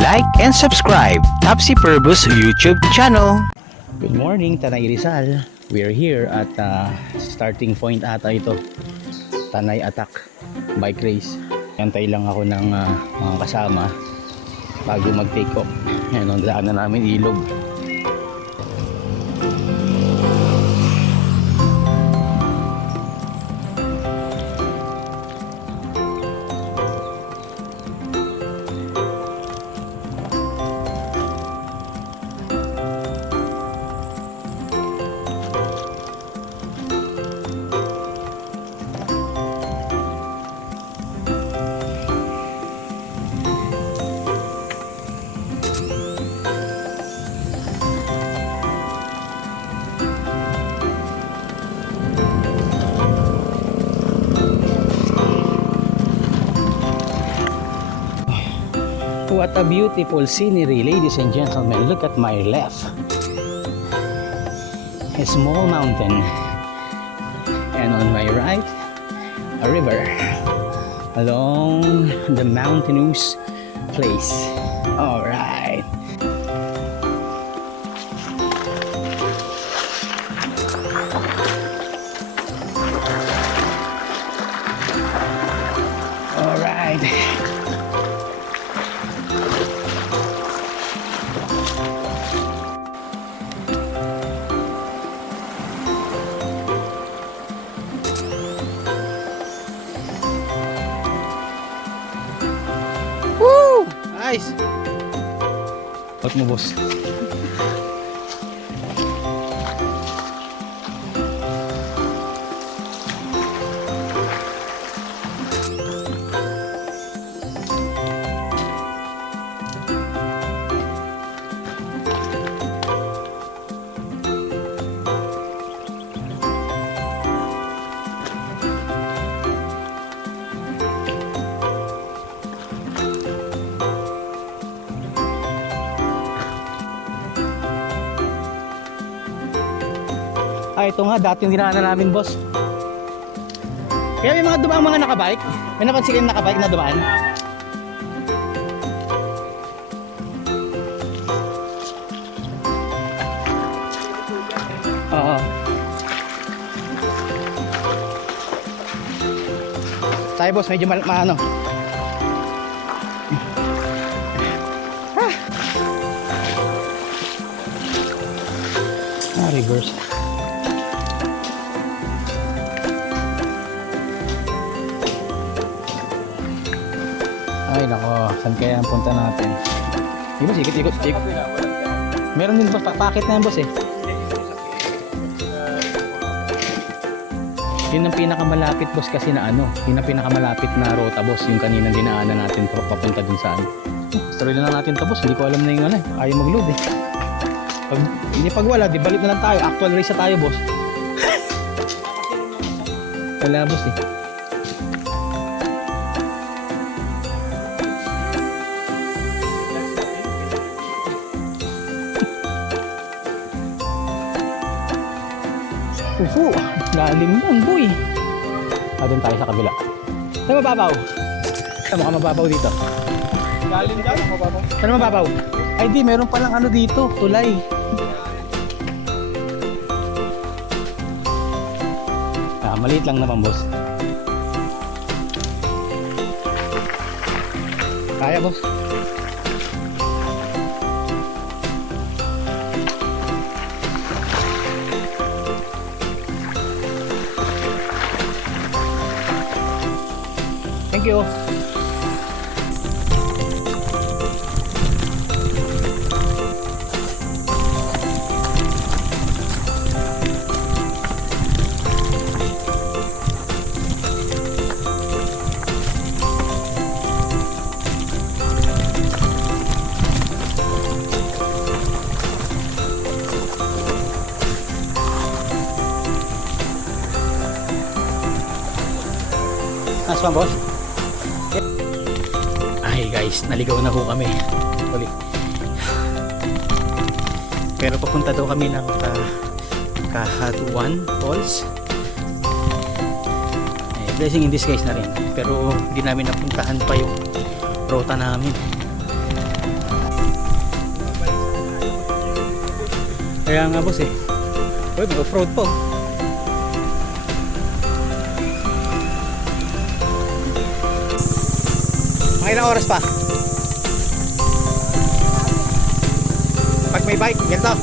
like and subscribe Topsy Purbus YouTube channel. Good morning, Tanay Rizal. We are here at starting point ata ito, Tanay Attack bike race. Antay lang ako ng mga kasama bago mag-take off. Yan, daan na namin ilog. What a beautiful scenery, ladies and gentlemen. Look at my left. A small mountain. And on my right, a river. Along the mountainous place. Alright. Alright. Woo! Nice! Ba't mo, boss? Ito nga, dati yung dinaanan namin, boss. Kaya may mga dumaan mga nakabike. May napansin kayong nakabike na dumaan. Oo. Tayo, boss, medyo maano. Reverse. Ay nako, saan kaya ang punta natin? Di ba, ikot. Meron din ba, pakit na yan, boss eh. Yun ang pinakamalapit, boss, kasi na ano, yun ang pinakamalapit na rota, boss, yung kaninang dinaanan natin papunta dun saan. Story na lang natin to, boss, hindi ko alam na yung ano eh, ayaw mag-load eh. Pag wala, di balik na lang tayo, actual race na tayo, boss. Wala, boss eh. Ufu, lalim lang, boy. Doon tayo sa kabila. Saan mababaw? Saan mo ka mababaw dito? Lalim dyan, mababaw. Saan mababaw? Ay di, meron palang ano dito, tulay. Maliit lang naman, boss. Kaya, boss. Thank you. Nice one, boss. Ay guys, naligaw na ho kami. Ulit. Pero papunta daw kami ng Kahatuan Falls. Blessing in disguise na rin, pero hindi namin napuntahan pa yung rota namin. Kaya nga boss eh. Uy, mag-off-road po. Mga ilang oras pa? Pag may bike, ganito.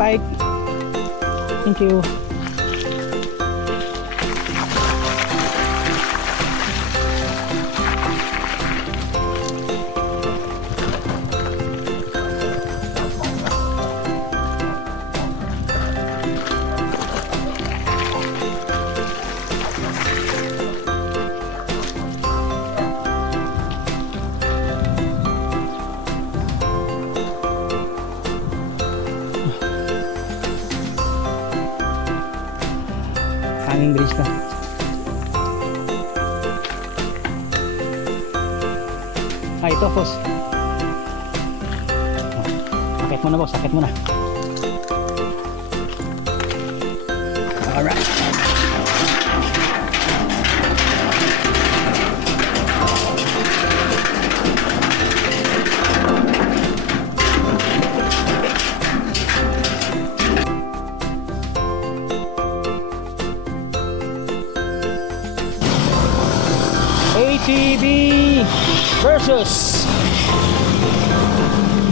Bike. Thank you. Hanging bridge na. Ito boss. Sakit mo na boss, sakit mo na. Alright. ATV versus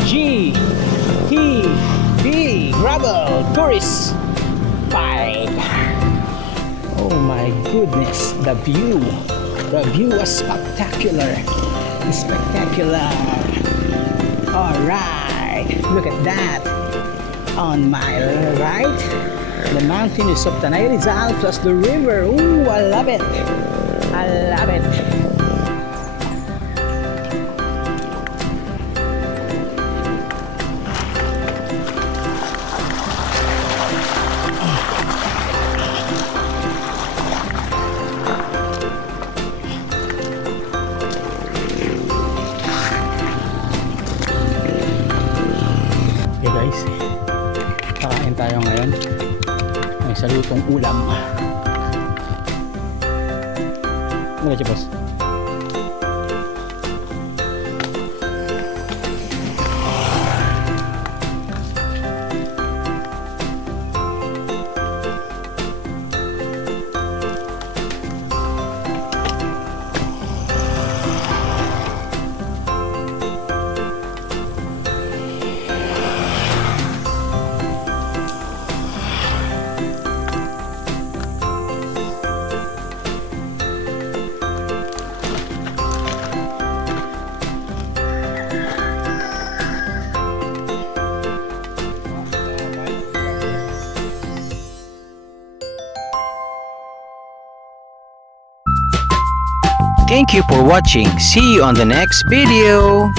GTV Gravel Tourist Bike. Oh my goodness, the view is spectacular. Alright, look at that. On my right, the mountains of Tanay Rizal plus the river. Ooh, I love it. Okay guys, kakain tayo ngayon. May salutong ulam. Ano ba boss? Thank you for watching. See you on the next video.